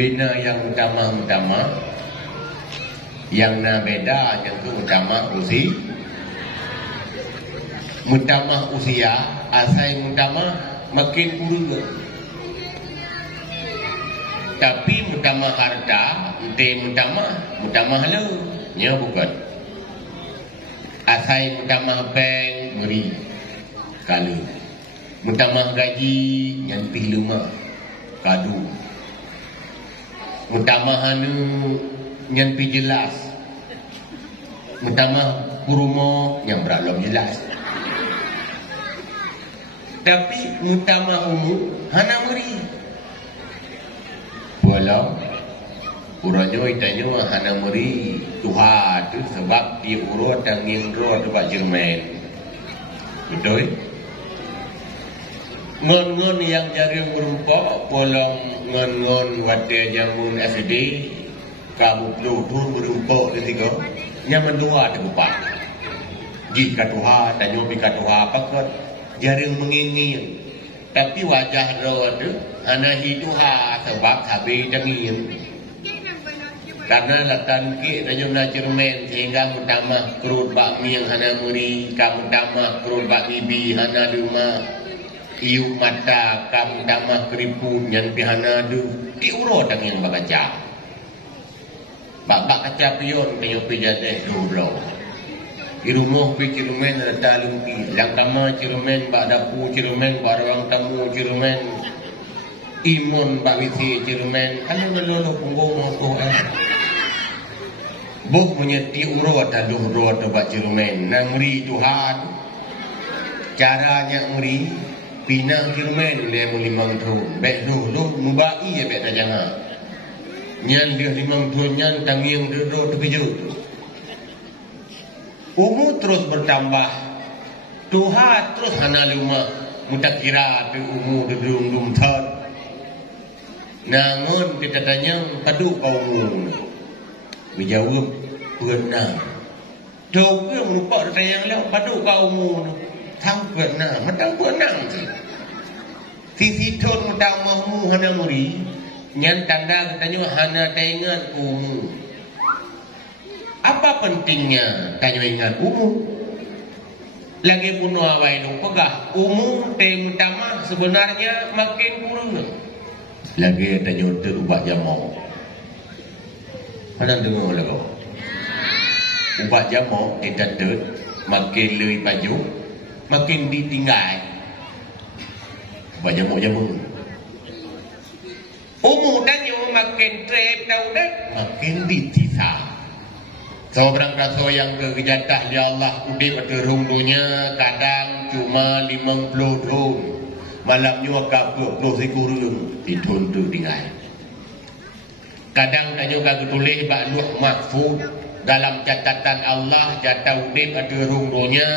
bina yang utama-utama, yang na beda yang tu utama usia, asai utama makin urut. Tapi utama harta, utama halau, nya bukan. Asai utama bank beri kali, utama gaji yang piluma kadu, utama hanu yang jelas, utama kurumo yang beralom jelas. Tapi utama umum hana muri. Walau uranyo itanyo hana muri Tuhan tu sebab dia urut dan ngirut buat Jerman. Betul? Ngon-ngon yang jaring berumpah polong ngon-ngon wadah jamun FD kamu perlu berumpah ketika nyaman dua tergupat. Jika Tuhan dan nyobi Tuhan pakot jaring mengingin. Tapi wajah roh tu hana hiduha sebab habis dengin. Karena lakan ke dan nyom na Jerman sehingga mutama kerut bakmi yang hana muri, kamu mutama kerut bakmi bi hana luma, iu mata kamu mutama keripun yang pihana du diurut dengan bakaca. Bak kaca pion kayu pijadeh dulu. Di rumah pi Jerman ada lumpi, yang kama Jerman bak dapu Jerman bak orang tamu Jerman, imun bak wisi Jerman, kalau melulu punggung aku Buk menyeti urut dan urut bak Jerman, nangri Tuhan, caranya ngri, pinang Jerman dia melimang tahun, bek dulu mubai ya bek dah jangan, nyan dia limang tahun nyan tangiang dulu terpijut. Umur terus bertambah, Tuhan terus hana luma, muda kira tu umur dudung thad. Nangon kita tanya padu kau umur, dijawab pernah. Jauh ke merupa tanya yang padu kau umur, thang pernah, macam pernah sih. Sisi ton muda mahmu hana muri, nyan tanda katanya hana tengan umur. Apa pentingnya tanya ingat umum? Lagi bunuh awal itu pegah umum tem utama sebenarnya makin kurang. Lagi tanya terubah jamu. Mana dengar lagu? Ubah jamu kita ter makin lebih baju, makin ditinggal. Ubah jamu. Umum tanya makin trep tahu dah, makin ditisah. Seorang rasul yang kejatah ya Allah udip terung dunia kadang cuma 50 tahun malamnya agak 20 sekurang dituntuk dengan kadang tanya kagak tulis bak luh mahfud dalam catatan Allah jatah udip terung dunia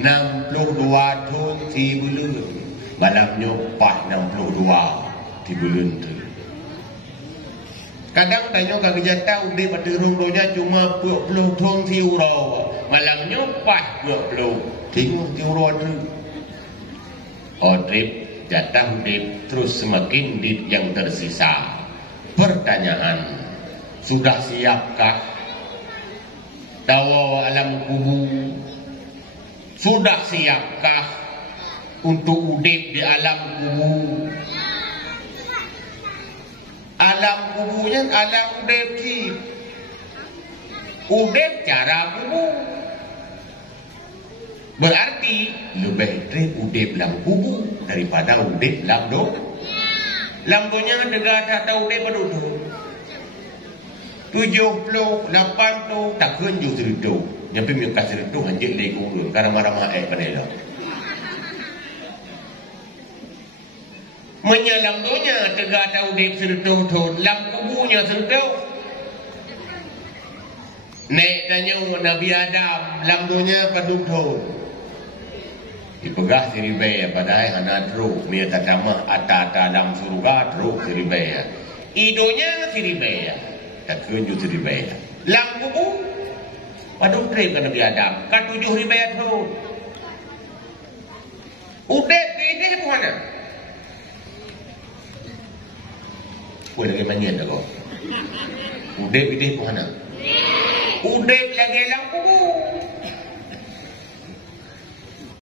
62 tahun si bulan malamnya pas 62 di bulan tu. Kadang tanya kagak jatah udah pada rumahnya cuma 20 tahun si urau. Malamnya 40 tengok si urau tu. Odrip jatah udip terus semakin dit yang tersisa. Pertanyaan, sudah siapkah dawa alam kubur? Sudah siapkah untuk udip di alam kubur? Alam kubunya alam udep ki. Udep cara kubur. Berarti lebih baik udep dalam kubur daripada udep dalam do. Lampunya negara tak udep berduduk. 70, 80 takkan jauh seritu. Nyampe miukas seritu hanjit lagi kubur. Karena marah-marah pada menyalam donya tegak tahu dip sertuh tu lam kubunya sertuh nek tanya Nabi Adam lam donya padung tu dipegah siribai padahal hana teruk mia tatama ata dalam surga teruk siribai idonya siribai tak kunjung siribai lam kubu padung trip kan Nabi Adam kan 7 ribai tu udah ini mana Pun lagi manyan ako. Udip, idip ko, anak. Udip lagi lang ko.